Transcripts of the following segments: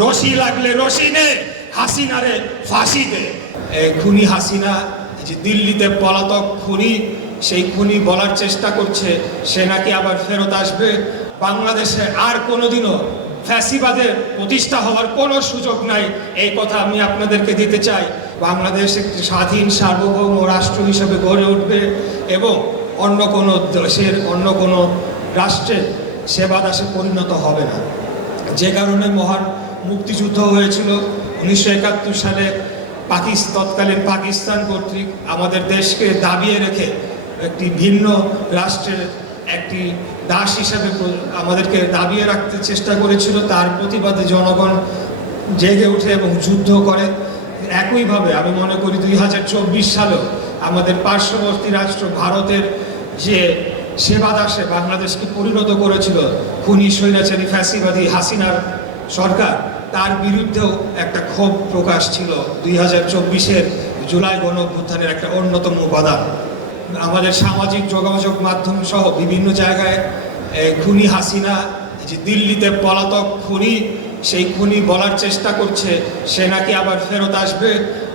রশি লাগলে রশি নে, হাসিনারে ফাঁসি দে। খুনি হাসিনা যে দিল্লিতে পলাতক খুনি, সেই খুনি বলার চেষ্টা করছে সে নাকি আবার ফেরত আসবে। বাংলাদেশে আর কোনোদিনও ফ্যাসিবাদের প্রতিষ্ঠা হওয়ার কোনো সুযোগ নাই, এই কথা আমি আপনাদেরকে দিতে চাই। বাংলাদেশ একটি স্বাধীন সার্বভৌম রাষ্ট্র হিসেবে গড়ে উঠবে এবং অন্য কোনো দেশের অন্য কোনো রাষ্ট্রের সেবাদাসে পরিণত হবে না। যে কারণে মহান মুক্তিযুদ্ধ হয়েছিল 1971 সালে তৎকালীন পাকিস্তান কর্তৃক আমাদের দেশকে দাবিয়ে রেখে একটি ভিন্ন রাষ্ট্রের একটি দাস হিসাবে আমাদেরকে দাবিয়ে রাখতে চেষ্টা করেছিল। তার প্রতিবাদে জনগণ জেগে ওঠে এবং যুদ্ধ করে। একইভাবে আমি মনে করি 2024 সালেও আমাদের পার্শ্ববর্তী রাষ্ট্র ভারতের যে সেবাদাসে বাংলাদেশকে পরিণত করেছিল খুনি স্বৈরাচারী ফ্যাসিবাদী হাসিনার সরকার, তার বিরুদ্ধেও একটা ক্ষোভ প্রকাশ ছিল 2024-এর জুলাই গণঅভ্যুত্থানের একটা অন্যতম উপাদান। আমাদের সামাজিক যোগাযোগ মাধ্যম সহ বিভিন্ন জায়গায় খুনি হাসিনা যে দিল্লিতে পলাতক খুনি, সেই খুনি বলার চেষ্টা করছে সে নাকি আবার ফেরত আসবে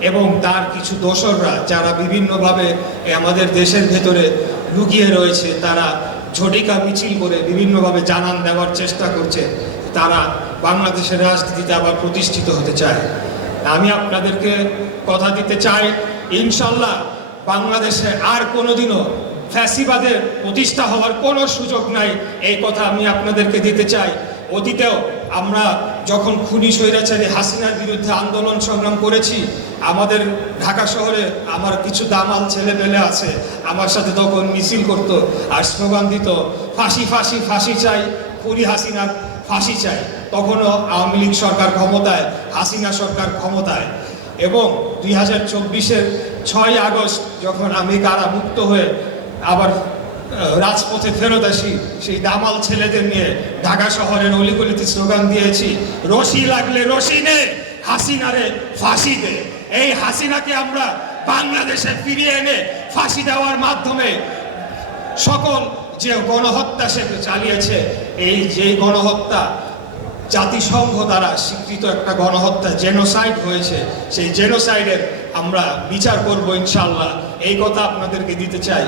এবং তার কিছু দোসররা যারা বিভিন্নভাবে আমাদের দেশের ভেতরে লুকিয়ে রয়েছে, তারা ঝটিকা মিছিল করে বিভিন্নভাবে জানান দেওয়ার চেষ্টা করছে তারা বাংলাদেশের রাজনীতিতে আবার প্রতিষ্ঠিত হতে চায়। আমি আপনাদেরকে কথা দিতে চাই, ইনশাল্লাহ বাংলাদেশে আর কোনোদিনও ফ্যাসিবাদের প্রতিষ্ঠা হওয়ার কোনো সুযোগ নাই, এই কথা আমি আপনাদেরকে দিতে চাই। অতীতেও আমরা যখন খুনি স্বৈরাচারী হাসিনার বিরুদ্ধে আন্দোলন সংগ্রাম করেছি, আমাদের ঢাকা শহরে আমার কিছু দামাল ছেলেপেলে আছে, আমার সাথে তখন মিছিল করত আর স্লোগান দিত ফাঁসি ফাঁসি ফাঁসি চাই, খুনি হাসিনার ফাঁসি চাই। তখনও আওয়ামী লীগ সরকার ক্ষমতায়, হাসিনা সরকার ক্ষমতায়। এবং 2024-এর 6 আগস্ট যখন আমি কারামুক্ত হয়ে আবার রাজপথে ফেরত আসি, সেই দামাল ছেলেদের নিয়ে ঢাকা শহরের অলিগলিতে স্লোগান দিয়েছি, রশি লাগলে রশি নে, হাসিনারে ফাঁসি দে। এই হাসিনাকে আমরা বাংলাদেশে ফিরিয়ে এনে ফাঁসি দেওয়ার মাধ্যমে সকল যে গণহত্যা সে চালিয়েছে, এই যে গণহত্যা জাতিসংঘ দ্বারা স্বীকৃত একটা গণহত্যা, জেনোসাইড হয়েছে, সেই জেনোসাইডের আমরা বিচার করব ইনশাল্লাহ, এই কথা আপনাদেরকে দিতে চাই।